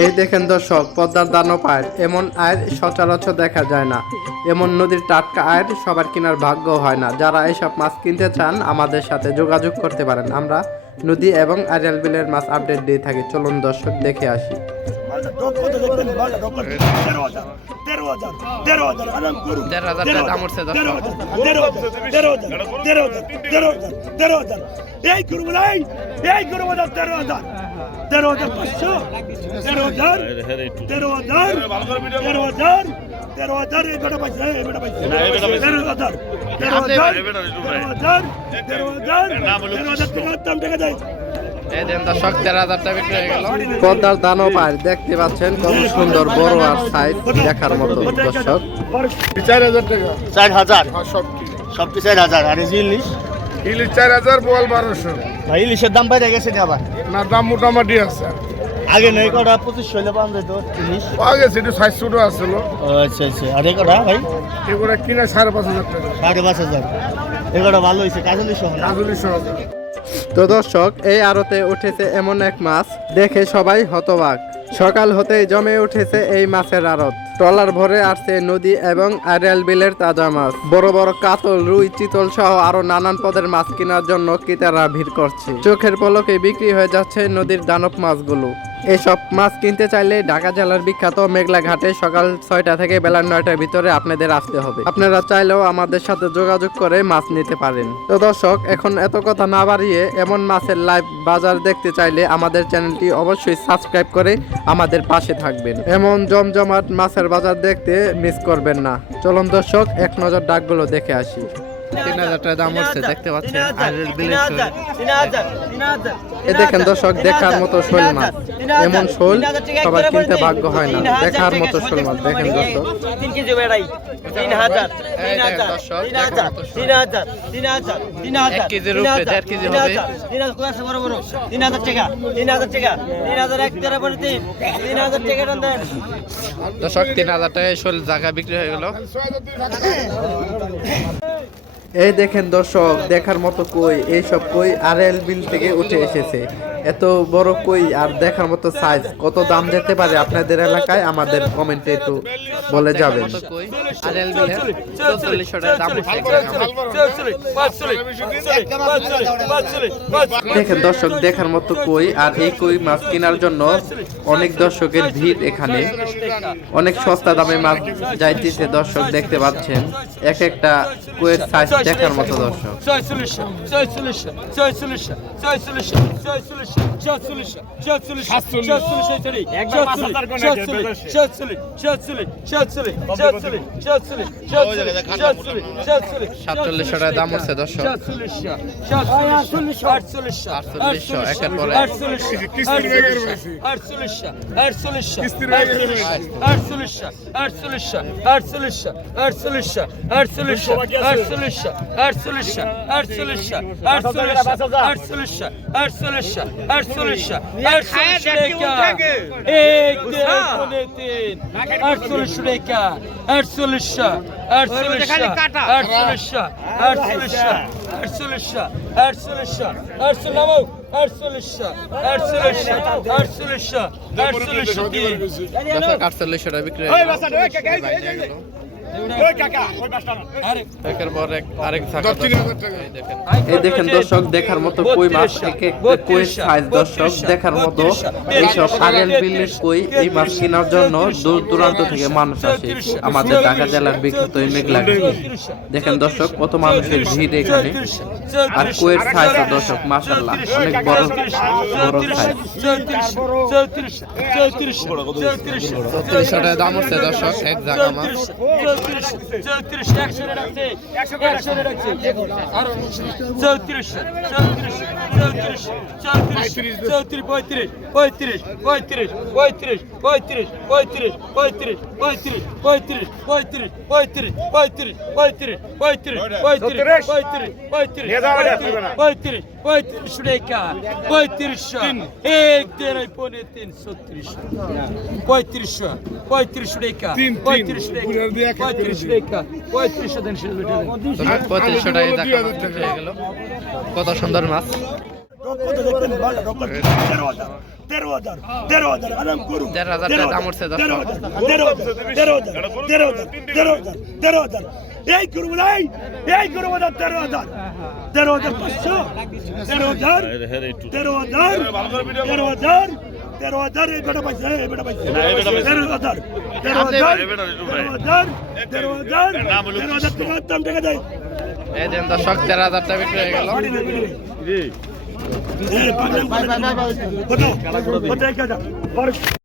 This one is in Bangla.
এই দেখেন দর্শক, পদ্মার দানব আয়ের এমন আয়ের সচরাচর দেখা যায় না। এমন নদীর টাটকা আয়ের সবার কেনার ভাগ্য হয় না। যারা এইসব মাছ কিনতে চান আমাদের সাথে যোগাযোগ করতে পারেন। আমরা নদী এবং আরিয়াল বিলের মাছ আপডেট দিয়ে থাকি। চলুন দর্শক দেখে আসি। পদ্মার দানব আয় দেখতে পাচ্ছেন, কত সুন্দর বড় আর সাইজ দেখার মতো। দর্শক 4,000 টাকা, 4,000 সবটি 4,000 আর ইলিশ ইলিশ 4,000, বোয়াল 1200। ভাই ইলিশের দাম বাইরে গেছে আবার না, দাম মোটামুটি আছে। আগে নেই কটা 2500 হলে পাওয়া যেত ইলিশ। পাওয়া গেছে, একটু সাইজ ছোট আসছিল। আচ্ছা আচ্ছা, আর এই কটা ভাই এগুলো কিনে 5,500 টাকা। 5,500 এই কটা ভালো হয়েছে কাজলি সহ। কাজলি সহ। তো দর্শক, এই আড়তে উঠেছে এমন এক মাছ দেখে সবাই হতবাক। সকাল হতেই জমে উঠেছে এই মাছের আড়ত। ট্রলার ভরে আসছে নদী এবং আরিয়াল বিলের তাজা মাছ। বড় বড় কাতল, রুই, চিতল সহ আরো নানান পদের মাছ কেনার জন্য ক্রেতারা ভিড় করছে। চোখের পলকে বিক্রি হয়ে যাচ্ছে নদীর দানব মাছগুলো। এসব মাছ কিনতে চাইলে ঢাকা জেলার বিখ্যাত মেঘলা ঘাটে সকাল 6টা থেকে বেলা 9টার ভিতরে আপনাদের আসতে হবে। আপনারা চাইলেও আমাদের সাথে যোগাযোগ করে মাছ নিতে পারেন। তো দর্শক, এখন এত কথা না বাড়িয়ে এমন মাছের লাইভ বাজার দেখতে চাইলে আমাদের চ্যানেলটি অবশ্যই সাবস্ক্রাইব করে আমাদের পাশে থাকবেন। এমন জমজমাট মাছের বাজার দেখতে মিস করবেন না। চলুন দর্শক, এক নজর ডাকগুলো দেখে আসি। 3,000 টাকা দাম হচ্ছে, দেখতে পাচ্ছেন আরিয়াল বিলের শোল। এই দেখেন দর্শক, দেখার মতো শোল মাছ। এমন শোল সবার কিনতে ভাগ্য হয় না। দেখার মতো শোল মাছ দেখেন দর্শক। 3 কেজি বেড়াই 3,000 দর্শক 3,000 কেজির উপরে 1.5 কেজি হবে। 3,000 কোন আছে বড় বড় 3,000 টাকা 3,000 টাকা 3,000 এক টাকা পড়ে 3,000 টাকা দেন দর্শক। 3,000 টাকায় শোল জায়গা বিক্রি হয়ে গেল। এই দেখেন দর্শক, দেখার মতো কই। এইসব কই আরিয়াল বিল থেকে উঠে এসেছে। এত বড় কই আর দেখার মতো সাইজ। কত দাম যেতে পারে আপনাদের এলাকায় আমাদের কমেন্টে একটু বলে যাবেন। দেখেন দর্শক, দেখার মতো কই। আর এই কই মাছ কেনার জন্য অনেক দর্শকের ভিড়। এখানে অনেক সস্তা দামে মাছ যাইতেছে দর্শক, দেখতে পাচ্ছেন। এক একটা কইয়ের সাইজ দেখার মতো দর্শক। 47 টাকা দাম হচ্ছে দর্শক। 48 একের পরে 48 টাকা বিক্রি হয়ে গেল। এই দেখেন দর্শক, দেখার মতো কই মাছ। কই সাইজ দর্শক দেখার মতো। এইসব আরিয়াল বিলের কই, এই মাছ কেনার জন্য দূর দূরান্ত থেকে মানুষ আসে আমাদের ঢাকা জেলার বিখ্যাত এই মেঘলা ঘাটে। দেখেন দর্শক, কত মানুষের ভিড় এখানে। আর কইয়ের সাইজ দর্শক মাশাআল্লাহ অনেক বড় বড় সাইজ। 34 টাকা দাম হচ্ছে দর্শক এক জায়গা মাছ। 34 রাখছে 100 রাখছে আর 34 কত সুন্দর মাছ। 13,000 13,000 আরাম করু 13,000 টাকা দাম উঠছে দর্শক। 13,000 এই করবো নাই এই করবো না 13,000 13,500 13,000 13,000 13,000 এই বেটা পাইছে এই বেটা পাইছে 13,000 13,000 দাম টাকা দেয় এই দেন দর্শক 13,000 টাকা বিক্রি হয়ে গেল। কত কত 1,000